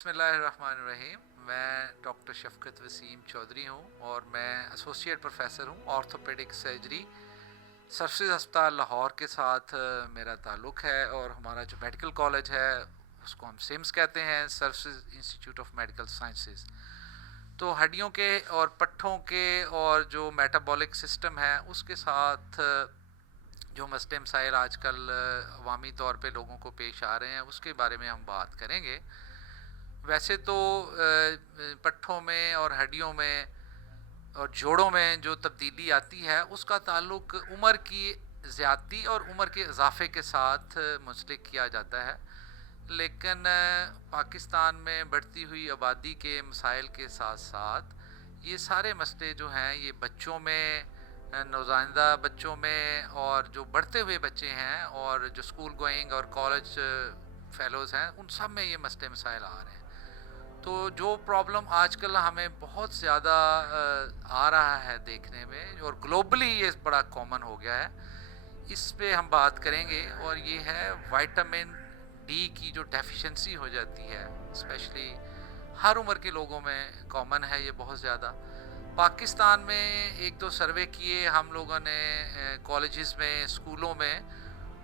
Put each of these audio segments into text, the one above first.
بسم اللہ الرحمن الرحیم. میں ڈاکٹر شفقت وسیم چودھری ہوں اور میں ایسوسیٹ پروفیسر ہوں آرتھوپیڈک سرجری. سرفسز ہسپتال لاہور کے ساتھ میرا تعلق ہے اور ہمارا جو میڈیکل کالج ہے اس کو ہم سمس کہتے ہیں، surfaces institute of medical sciences. تو ہڈیوں کے اور پٹھوں کے اور جو میٹابولک سسٹم ہے اس کے ساتھ جو مسئلے مسائل آج کل عوامی طور پہ لوگوں کو پیش آ رہے ہیں اس کے بارے میں ہم بات کریں گے. ویسے تو پٹھوں میں اور ہڈیوں میں اور جوڑوں میں جو تبدیلی آتی ہے اس کا تعلق عمر کی زیادتی اور عمر کے اضافے کے ساتھ منسلک کیا جاتا ہے، لیکن پاکستان میں بڑھتی ہوئی آبادی کے مسائل کے ساتھ ساتھ یہ سارے مسئلے جو ہیں یہ بچوں میں، نوزائیدہ بچوں میں اور جو بڑھتے ہوئے بچے ہیں اور جو اسکول گوئنگ اور کالج فیلوز ہیں ان سب میں یہ مسئلے مسائل آ رہے ہیں. تو جو پرابلم آج کل ہمیں بہت زیادہ آ رہا ہے دیکھنے میں اور گلوبلی یہ بڑا کامن ہو گیا ہے، اس پہ ہم بات کریں گے. اور یہ ہے وائٹامن ڈی کی جو ڈیفیشنسی ہو جاتی ہے، اسپیشلی ہر عمر کے لوگوں میں کامن ہے یہ بہت زیادہ. پاکستان میں ایک دو سروے کیے ہم لوگوں نے کالجز میں، اسکولوں میں،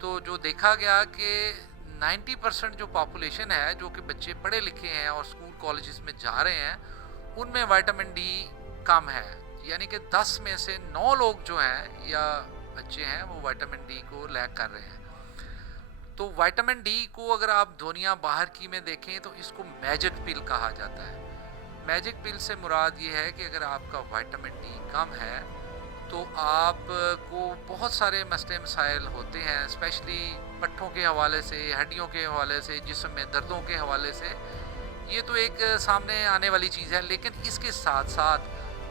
تو جو دیکھا گیا کہ 90% جو پاپولیشن ہے جو کہ بچے پڑھے لکھے ہیں اور اسکول کالجز میں جا رہے ہیں ان میں وائٹامن ڈی کم ہے. یعنی کہ 10 میں سے 9 لوگ جو ہیں یا بچے ہیں وہ وائٹامن ڈی کو لیک کر رہے ہیں. تو وائٹامن ڈی کو اگر آپ دنیا باہر کی میں دیکھیں تو اس کو میجک پل کہا جاتا ہے. میجک پل سے مراد یہ ہے کہ اگر آپ کا وائٹامن ڈی کم ہے تو آپ کو بہت سارے مسئلے مسائل ہوتے ہیں، اسپیشلی پٹھوں کے حوالے سے، ہڈیوں کے حوالے سے، جسم میں دردوں کے حوالے سے. یہ تو ایک سامنے آنے والی چیز ہے، لیکن اس کے ساتھ ساتھ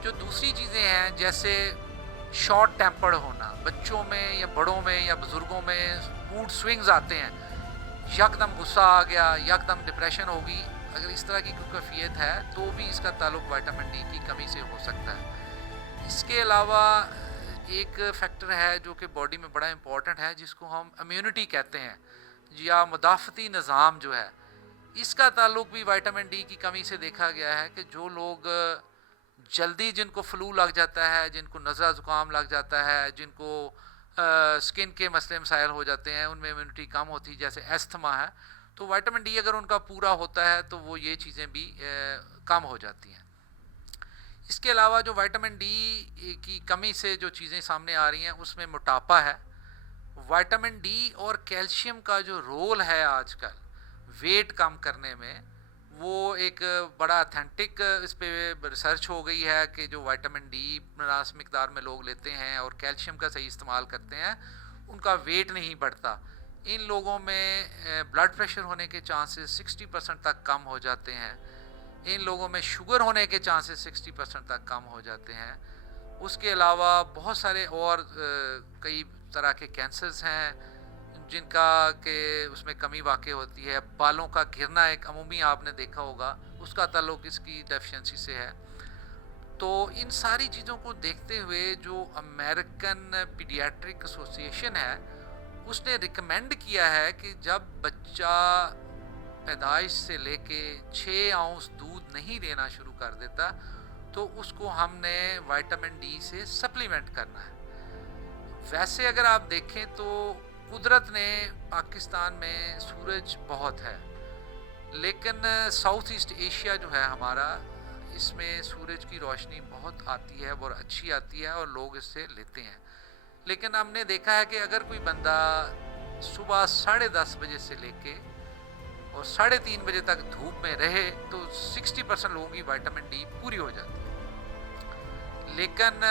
جو دوسری چیزیں ہیں جیسے شارٹ ٹیمپرڈ ہونا، بچوں میں یا بڑوں میں یا بزرگوں میں موڈ سوئنگز آتے ہیں، یک دم غصہ آ گیا، یک دم ڈپریشن ہوگی، اگر اس طرح کی کوئی کیفیت ہے تو بھی اس کا تعلق وائٹامن ڈی کی کمی سے ہو سکتا ہے. اس کے علاوہ ایک فیکٹر ہے جو کہ باڈی میں بڑا امپورٹنٹ ہے جس کو ہم امیونٹی کہتے ہیں یا مدافعتی نظام جو ہے، اس کا تعلق بھی وائٹامن ڈی کی کمی سے دیکھا گیا ہے کہ جو لوگ جلدی، جن کو فلو لگ جاتا ہے، جن کو نزلہ زکام لگ جاتا ہے، جن کو سکن کے مسئلے مسائل ہو جاتے ہیں، ان میں امیونٹی کم ہوتی ہے، جیسے ایستھما ہے، تو وائٹامن ڈی اگر ان کا پورا ہوتا ہے تو وہ یہ چیزیں بھی کم ہو جاتی ہیں. اس کے علاوہ جو وائٹامن ڈی کی کمی سے جو چیزیں سامنے آ رہی ہیں اس میں موٹاپا ہے. وائٹامن ڈی اور کیلشیم کا جو رول ہے آج کل ویٹ کم کرنے میں، وہ ایک بڑا اتھینٹک اس پہ ریسرچ ہو گئی ہے کہ جو وائٹامن ڈی مناسب مقدار میں لوگ لیتے ہیں اور کیلشیم کا صحیح استعمال کرتے ہیں ان کا ویٹ نہیں بڑھتا. ان لوگوں میں بلڈ پریشر ہونے کے چانسز 60% تک کم ہو جاتے ہیں. ان لوگوں میں شوگر ہونے کے چانسز 60% تک کم ہو جاتے ہیں. اس کے علاوہ بہت سارے اور کئی طرح کے کینسرز ہیں جن کا کہ اس میں کمی واقع ہوتی ہے. بالوں کا گرنا ایک عمومی آپ نے دیکھا ہوگا، اس کا تعلق اس کی ڈیفیشنسی سے ہے. تو ان ساری چیزوں کو دیکھتے ہوئے جو امریکن پیڈیاٹرک ایسوسیشن ہے اس نے ریکمینڈ کیا ہے کہ جب بچہ پیدائش سے لے کے 6 آؤنس دودھ نہیں دینا شروع کر دیتا تو اس کو ہم نے وائٹامن ڈی سے سپلیمنٹ کرنا ہے. ویسے اگر آپ دیکھیں تو قدرت نے پاکستان میں سورج بہت ہے، لیکن ساؤتھ ایسٹ ایشیا جو ہے ہمارا، اس میں سورج کی روشنی بہت آتی ہے، بہت اچھی آتی ہے اور لوگ اس سے لیتے ہیں. لیکن ہم نے دیکھا ہے کہ اگر کوئی بندہ صبح 10:30 بجے سے لے کے اور 3:30 بجے تک دھوپ میں رہے تو 60% لوگوں کی وائٹامن ڈی پوری ہو جاتی ہے، لیکن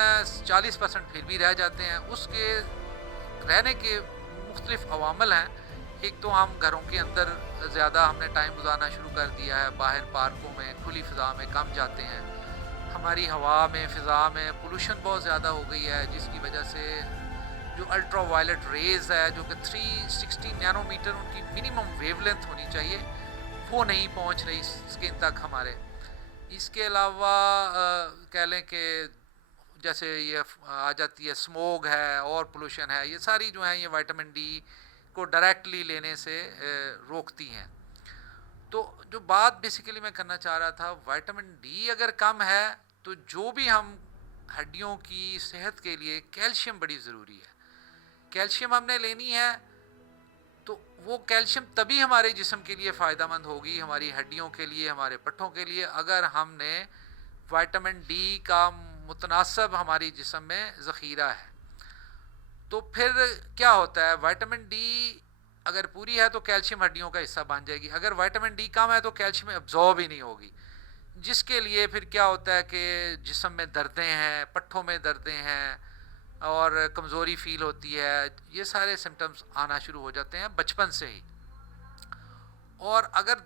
40% پھر بھی رہ جاتے ہیں. اس کے رہنے کے مختلف عوامل ہیں. ایک تو ہم گھروں کے اندر زیادہ ہم نے ٹائم گزارنا شروع کر دیا ہے، باہر پارکوں میں کھلی فضا میں کم جاتے ہیں. ہماری ہوا میں، فضا میں پولوشن بہت زیادہ ہو گئی ہے جس کی وجہ سے جو الٹرا وائلٹ ریز ہے جو کہ 360 نینو میٹر ان کی منیمم ویو لینتھ ہونی چاہیے وہ نہیں پہنچ رہی اسکن تک ہمارے. اس کے علاوہ کہہ لیں کہ جیسے یہ آ جاتی ہے اسموگ ہے اور پولوشن ہے، یہ ساری جو ہیں یہ وائٹامن ڈی کو ڈائریکٹلی لینے سے روکتی ہیں. تو جو بات بیسیکلی میں کرنا چاہ رہا تھا، وائٹامن ڈی اگر کم ہے تو جو بھی ہم ہڈیوں کی صحت کے لیے کیلشیم بڑی ضروری ہے. کیلشیم ہم نے لینی ہے تو وہ کیلشیم تبھی ہمارے جسم کے لیے فائدہ مند ہوگی، ہماری ہڈیوں کے لیے، ہمارے پٹھوں کے لیے، اگر ہم نے وائٹامن ڈی کا متناسب ہماری جسم میں ذخیرہ ہے. تو پھر کیا ہوتا ہے، وائٹامن ڈی اگر پوری ہے تو کیلشیم ہڈیوں کا حصہ بن جائے گی، اگر وائٹامن ڈی کم ہے تو کیلشیم ابزارب ہی نہیں ہوگی، جس کے لیے پھر کیا ہوتا ہے کہ جسم میں دردیں ہیں، پٹھوں میں دردیں ہیں اور کمزوری فیل ہوتی ہے. یہ سارے سمٹمز آنا شروع ہو جاتے ہیں بچپن سے ہی. اور اگر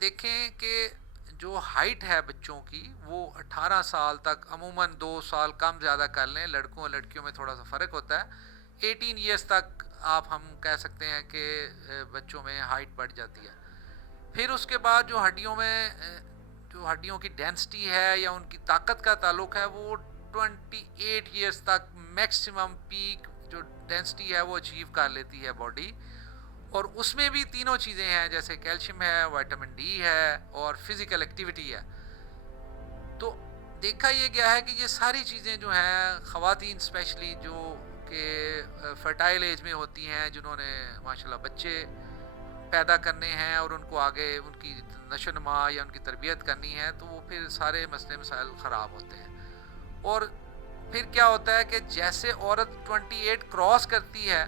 دیکھیں کہ جو ہائٹ ہے بچوں کی وہ 18 سال تک عموماً 2 سال کم زیادہ کر لیں، لڑکوں اور لڑکیوں میں تھوڑا سا فرق ہوتا ہے، 18 ایئرس تک آپ ہم کہہ سکتے ہیں کہ بچوں میں ہائٹ بڑھ جاتی ہے. پھر اس کے بعد جو ہڈیوں میں جو ہڈیوں کی ڈینسٹی ہے یا ان کی طاقت کا تعلق ہے، وہ 28 ایئرس تک میکسیمم پیک جو ڈینسٹی ہے وہ اچیو کر لیتی ہے باڈی. اور اس میں بھی تینوں چیزیں ہیں، جیسے کیلشیم ہے، وائٹامن ڈی ہے اور فزیکل ایکٹیویٹی ہے. تو دیکھا یہ گیا ہے کہ یہ ساری چیزیں جو ہیں خواتین اسپیشلی جو کہ فرٹائل ایج میں ہوتی ہیں، جنہوں نے ماشاءاللہ بچے پیدا کرنے ہیں اور ان کو آگے ان کی نشو و نما یا ان کی تربیت کرنی ہے، تو وہ پھر سارے مسئلے مسائل خراب ہوتے ہیں. اور پھر کیا ہوتا ہے کہ جیسے عورت 28 کراس کرتی ہے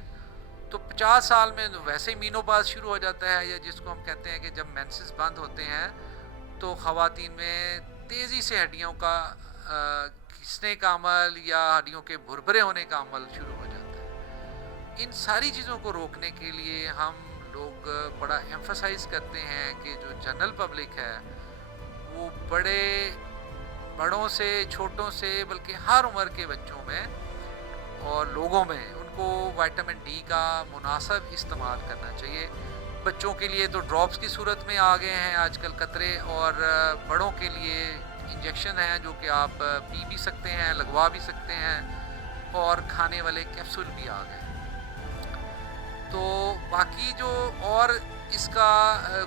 تو 50 سال میں ویسے ہی مینوپاز شروع ہو جاتا ہے، یا جس کو ہم کہتے ہیں کہ جب مینسز بند ہوتے ہیں تو خواتین میں تیزی سے ہڈیوں کا کھسنے کا عمل یا ہڈیوں کے بھربھرے ہونے کا عمل شروع ہو جاتا ہے. ان ساری چیزوں کو روکنے کے لیے ہم لوگ بڑا ایمفسائز کرتے ہیں کہ جو جنرل پبلک ہے وہ بڑوں سے، چھوٹوں سے، بلکہ ہر عمر کے بچوں میں اور لوگوں میں ان کو وائٹامن ڈی کا مناسب استعمال کرنا چاہیے. بچوں کے لیے تو ڈراپس کی صورت میں آ گئے ہیں آج کل قطرے، اور بڑوں کے لیے انجیکشن ہیں جو کہ آپ پی بھی سکتے ہیں، لگوا بھی سکتے ہیں، اور کھانے والے کیپسول بھی آ گئے. تو باقی جو اور اس کا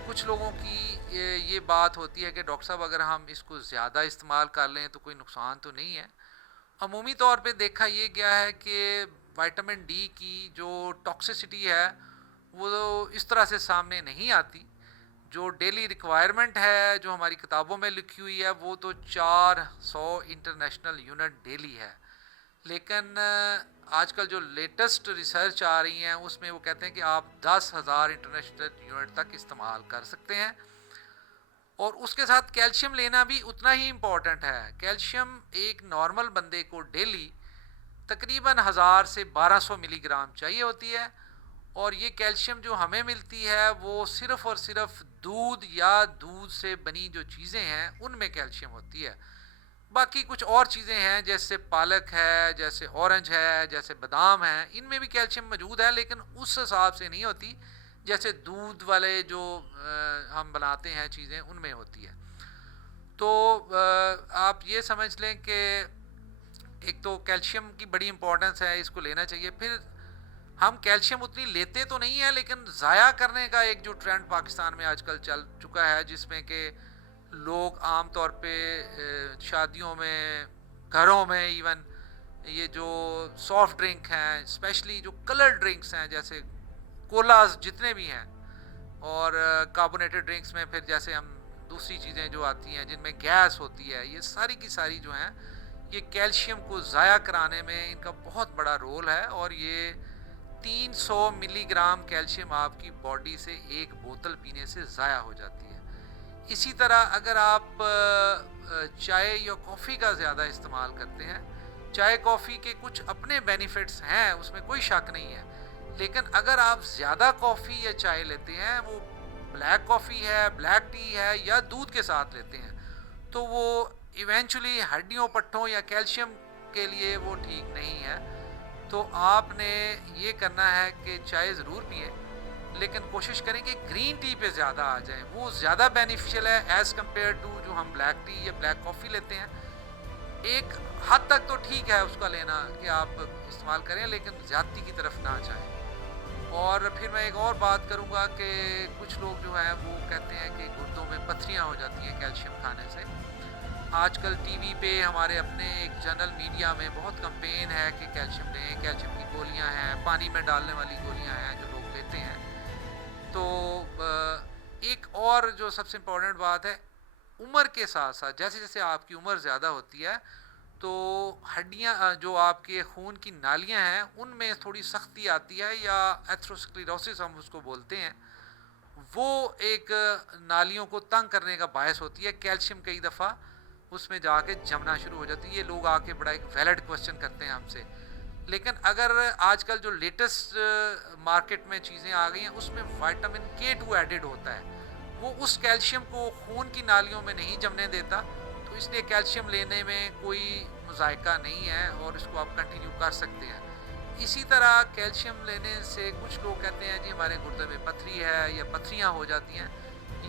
کچھ لوگوں کی یہ بات ہوتی ہے کہ ڈاکٹر صاحب اگر ہم اس کو زیادہ استعمال کر لیں تو کوئی نقصان تو نہیں ہے. عمومی طور پہ دیکھا یہ گیا ہے کہ وائٹامن ڈی کی جو ٹاکسیسٹی ہے وہ اس طرح سے سامنے نہیں آتی. جو ڈیلی ریکوائرمنٹ ہے جو ہماری کتابوں میں لکھی ہوئی ہے وہ تو 400 انٹرنیشنل یونٹ ڈیلی ہے، لیکن آج کل جو لیٹسٹ ریسرچ آ رہی ہیں اس میں وہ کہتے ہیں کہ آپ 10,000 انٹرنیشنل یونٹ تک استعمال کر سکتے ہیں. اور اس کے ساتھ کیلشیم لینا بھی اتنا ہی امپورٹنٹ ہے. کیلشیم ایک نارمل بندے کو ڈیلی تقریباً 1000 سے 1200 ملی گرام چاہیے ہوتی ہے، اور یہ کیلشیم جو ہمیں ملتی ہے وہ صرف اور صرف دودھ یا دودھ سے بنی جو چیزیں ہیں ان میں کیلشیم ہوتی ہے. باقی کچھ اور چیزیں ہیں جیسے پالک ہے، جیسے اورنج ہے، جیسے بادام ہے، ان میں بھی کیلشیم موجود ہے، لیکن اس حساب سے نہیں ہوتی جیسے دودھ والے جو ہم بناتے ہیں چیزیں ان میں ہوتی ہے. تو آپ یہ سمجھ لیں کہ ایک تو کیلشیم کی بڑی امپورٹنس ہے، اس کو لینا چاہیے. پھر ہم کیلشیم اتنی لیتے تو نہیں ہیں، لیکن ضائع کرنے کا ایک جو ٹرینڈ پاکستان میں آج کل چل چکا ہے، جس میں کہ لوگ عام طور پہ شادیوں میں، گھروں میں، ایون یہ جو سافٹ ڈرنک ہیں، اسپیشلی جو کلر ڈرنکس ہیں جیسے کولاز جتنے بھی ہیں، اور کاربونیٹڈ ڈرنکس میں پھر جیسے ہم دوسری چیزیں جو آتی ہیں جن میں گیس ہوتی ہے، یہ ساری کی ساری جو ہیں یہ کیلشیم کو ضائع کرانے میں ان کا بہت بڑا رول ہے. اور یہ 300 ملی گرام کیلشیم آپ کی باڈی سے ایک بوتل پینے سے ضائع ہو جاتی ہے. اسی طرح اگر آپ چائے یا کافی کا زیادہ استعمال کرتے ہیں، چائے کافی کے کچھ اپنے بینیفٹس ہیں، اس میں کوئی شک نہیں ہے، لیکن اگر آپ زیادہ کافی یا چائے لیتے ہیں، وہ بلیک کافی ہے، بلیک ٹی ہے، یا دودھ کے ساتھ لیتے ہیں، تو وہ ایونچولی ہڈیوں، پٹھوں یا کیلشیم کے لیے وہ ٹھیک نہیں ہے. تو آپ نے یہ کرنا ہے کہ چائے ضرور پئیں، لیکن کوشش کریں کہ گرین ٹی پہ زیادہ آ جائیں، وہ زیادہ بینیفیشیل ہے ایز کمپیئر ٹو جو ہم بلیک ٹی یا بلیک کافی لیتے ہیں. ایک حد تک تو ٹھیک ہے اس کا لینا کہ آپ استعمال کریں، لیکن زیادتی کی طرف نہ جائیں. اور پھر میں ایک اور بات کروں گا کہ کچھ لوگ جو ہیں وہ کہتے ہیں کہ گردوں میں پتھریاں ہو جاتی ہیں کیلشیم کھانے سے. آج کل ٹی وی پہ ہمارے اپنے ایک جنرل میڈیا میں بہت کمپین ہے کہ کیلشیم لیں, کیلشیم کی گولیاں ہیں, پانی میں ڈالنے والی گولیاں ہیں جو لوگ لیتے ہیں. تو ایک اور جو سب سے امپورٹنٹ بات ہے, عمر کے ساتھ ساتھ جیسے جیسے آپ کی عمر زیادہ ہوتی ہے تو ہڈیاں جو آپ کے خون کی نالیاں ہیں ان میں تھوڑی سختی آتی ہے, یا ایتھروسکلیروسس ہم اس کو بولتے ہیں. وہ ایک نالیوں کو تنگ کرنے کا باعث ہوتی ہے. کیلشیم کئی دفعہ اس میں جا کے جمنا شروع ہو جاتی ہے. یہ لوگ آ کے بڑا ایک ویلڈ کوشچن کرتے ہیں ہم سے. لیکن اگر آج کل جو لیٹسٹ مارکیٹ میں چیزیں آ گئی ہیں اس میں وائٹامن K2 ایڈڈ ہوتا ہے, وہ اس کیلشیم کو خون کی نالیوں میں نہیں جمنے دیتا. تو اس لیے کیلشیم لینے میں کوئی مذائقہ نہیں ہے اور اس کو آپ کنٹینیو کر سکتے ہیں. اسی طرح کیلشیم لینے سے کچھ لوگ کہتے ہیں جی ہمارے گردے میں پتھری ہے یا پتھریاں ہو جاتی ہیں.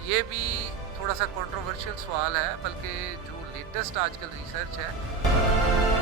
یہ بھی تھوڑا سا کنٹروورشل سوال ہے, بلکہ جو لیٹسٹ آج کل ریسرچ ہے